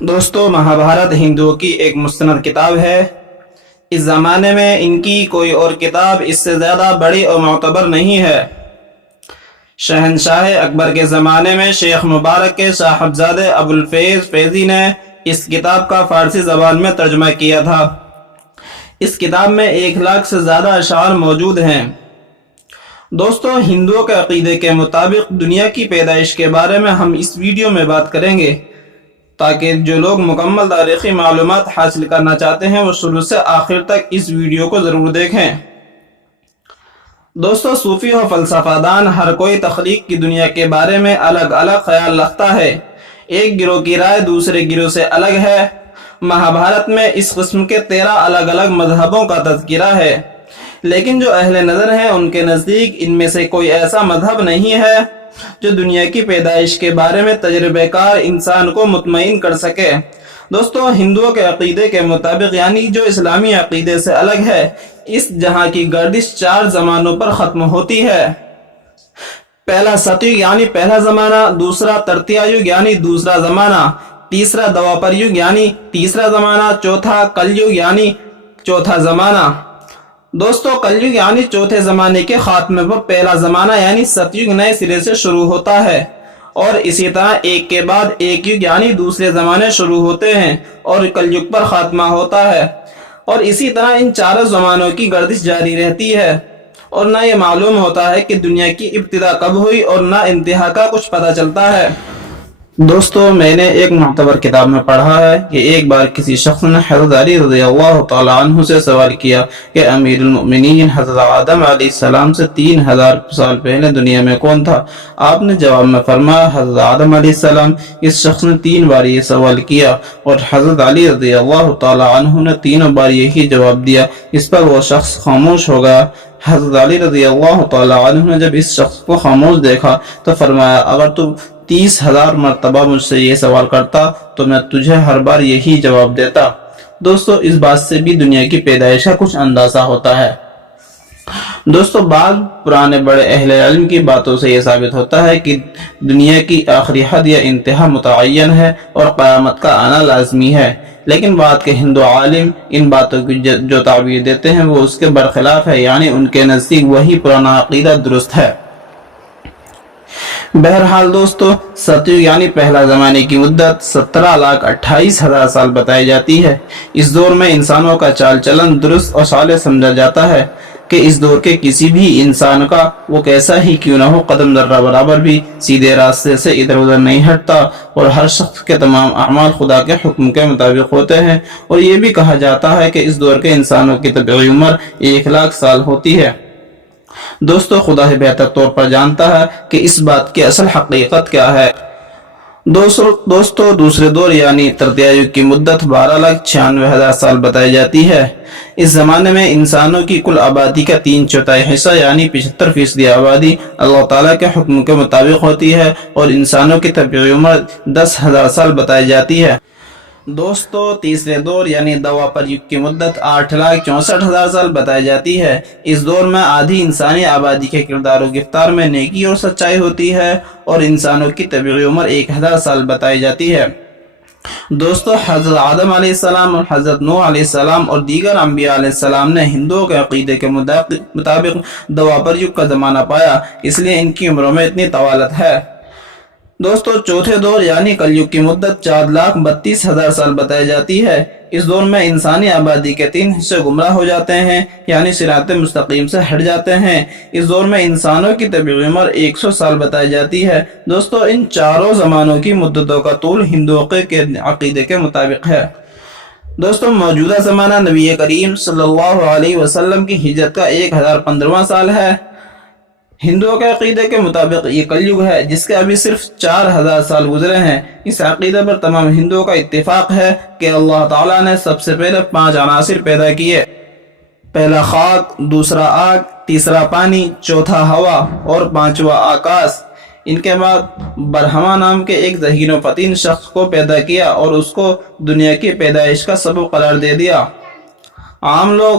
دوستو مہابھارت ہندوؤں کی ایک مستند کتاب ہے۔ اس زمانے میں ان کی کوئی اور کتاب اس سے زیادہ بڑی اور معتبر نہیں ہے۔ شہنشاہ اکبر کے زمانے میں شیخ مبارک کے صاحبزادے ابوالفیض فیضی نے اس کتاب کا فارسی زبان میں ترجمہ کیا تھا۔ اس کتاب میں 1,00,000 سے زیادہ اشعار موجود ہیں۔ دوستو ہندوؤں کے عقیدے کے مطابق دنیا کی پیدائش کے بارے میں ہم اس ویڈیو میں بات کریں گے، تاکہ جو لوگ مکمل تاریخی معلومات حاصل کرنا چاہتے ہیں وہ شروع سے آخر تک اس ویڈیو کو ضرور دیکھیں۔ دوستو صوفی و فلسفہ دان ہر کوئی تخلیق کی دنیا کے بارے میں الگ الگ خیال رکھتا ہے۔ ایک گروہ کی رائے دوسرے گروہ سے الگ ہے۔ مہابھارت میں اس قسم کے 13 الگ الگ مذہبوں کا تذکرہ ہے، لیکن جو اہل نظر ہیں ان کے نزدیک ان میں سے کوئی ایسا مذہب نہیں ہے جو دنیا کی پیدائش کے بارے میں تجربہ کار انسان کو مطمئن کر سکے۔ دوستو ہندوؤں کے عقیدے کے مطابق، یعنی جو اسلامی عقیدے سے الگ ہے، اس جہاں کی گردش 4 زمانوں پر ختم ہوتی ہے۔ پہلا ستیگ یعنی پہلا زمانہ، دوسرا ترتیہ یگ یعنی دوسرا زمانہ، تیسرا دوپر یگ یعنی تیسرا زمانہ، چوتھا کل یگ یعنی چوتھا زمانہ۔ دوستو کل یگ یعنی چوتھے زمانے کے خاتمے پر پہلا زمانہ یعنی ستیگ نئے سرے سے شروع ہوتا ہے، اور اسی طرح ایک کے بعد ایک یگ یعنی دوسرے زمانے شروع ہوتے ہیں اور کل یگ پر خاتمہ ہوتا ہے، اور اسی طرح ان 4 زمانوں کی گردش جاری رہتی ہے، اور نہ یہ معلوم ہوتا ہے کہ دنیا کی ابتدا کب ہوئی اور نہ انتہا کا کچھ پتہ چلتا ہے۔ دوستو میں نے ایک معتبر کتاب میں پڑھا ہے کہ ایک بار کسی شخص نے حضرت علی رضی اللہ تعالی عنہ سے سوال کیا کہ امیر المؤمنین حضرت آدم علیہ السلام سے 3000 سال پہلے دنیا میں کون تھا؟ آپ نے جواب میں فرمایا حضرت آدم علیہ السلام۔ اس شخص نے 3 بار یہ سوال کیا اور حضرت علی رضی اللہ تعالی عنہ نے 3 بار یہی جواب دیا۔ اس پر وہ شخص خاموش ہو گیا۔ حضرت علی رضی اللہ تعالی عنہ نے جب اس شخص کو خاموش دیکھا تو فرمایا اگر تو 30,000 مرتبہ مجھ سے یہ سوال کرتا تو میں تجھے ہر بار یہی جواب دیتا۔ دوستو اس بات سے بھی دنیا کی پیدائش کا کچھ اندازہ ہوتا ہے۔ دوستو بعض پرانے بڑے اہل علم کی باتوں سے یہ ثابت ہوتا ہے کہ دنیا کی آخری حد یا انتہا متعین ہے اور قیامت کا آنا لازمی ہے، لیکن بعد کے ہندو عالم ان باتوں کی جو تعبیر دیتے ہیں وہ اس کے برخلاف ہے، یعنی ان کے نزدیک وہی پرانا عقیدہ درست ہے۔ بہرحال دوستو ستیگ یعنی پہلا زمانے کی مدت 17,28,000 سال بتائی جاتی ہے۔ اس دور میں انسانوں کا چال چلن درست اور صالح سمجھا جاتا ہے کہ اس دور کے کسی بھی انسان کا وہ کیسا ہی کیوں نہ ہو قدم ذرہ برابر بھی سیدھے راستے سے ادھر ادھر نہیں ہٹتا، اور ہر شخص کے تمام اعمال خدا کے حکم کے مطابق ہوتے ہیں، اور یہ بھی کہا جاتا ہے کہ اس دور کے انسانوں کی طبعی عمر 1,00,000 سال ہوتی ہے۔ دوستو خدا ہی بہتر طور پر جانتا ہے کہ اس بات کی اصل حقیقت کیا ہے۔ دوستو دوسرے دور یعنی ترتیہ یگ کی مدت 12,96,000 سال بتائی جاتی ہے۔ اس زمانے میں انسانوں کی کل آبادی کا 3/4 حصہ یعنی 75% آبادی اللہ تعالیٰ کے حکم کے مطابق ہوتی ہے، اور انسانوں کی طبعی عمر 10,000 سال بتائی جاتی ہے۔ دوستو تیسرے دور یعنی دوپر یگ کی مدت 8,64,000 سال بتائی جاتی ہے۔ اس دور میں آدھی انسانی آبادی کے کردار و گفتار میں نیکی اور سچائی ہوتی ہے، اور انسانوں کی طبعی عمر 1,000 سال بتائی جاتی ہے۔ دوستو حضرت آدم علیہ السلام اور حضرت نوح علیہ السلام اور دیگر انبیاء علیہ السلام نے ہندوؤں کے عقیدے کے مطابق دوپر یگ کا زمانہ پایا، اس لیے ان کی عمروں میں اتنی طوالت ہے۔ دوستو چوتھے دور یعنی کل یگ کی مدت 4,32,000 سال بتائی جاتی ہے۔ اس دور میں انسانی آبادی کے 3 حصے گمراہ ہو جاتے ہیں، یعنی صراط مستقیم سے ہٹ جاتے ہیں۔ اس دور میں انسانوں کی طبعی عمر 100 سال بتائی جاتی ہے۔ دوستو ان 4 زمانوں کی مدتوں کا طول ہندوؤں کے عقیدے کے مطابق ہے۔ دوستو موجودہ زمانہ نبی کریم صلی اللہ علیہ وسلم کی ہجرت کا 1015واں سال ہے۔ ہندوؤں کے عقیدے کے مطابق یہ کل یگ ہے، جس کے ابھی صرف 4,000 سال گزرے ہیں۔ اس عقیدے پر تمام ہندوؤں کا اتفاق ہے کہ اللہ تعالیٰ نے سب سے پہلے 5 عناصر پیدا کیے: پہلا خاک، دوسرا آگ، تیسرا پانی، چوتھا ہوا اور 5واں آکاش۔ ان کے بعد برہما نام کے ایک ذہین و فطن شخص کو پیدا کیا اور اس کو دنیا کی پیدائش کا سبب قرار دے دیا۔ عام لوگ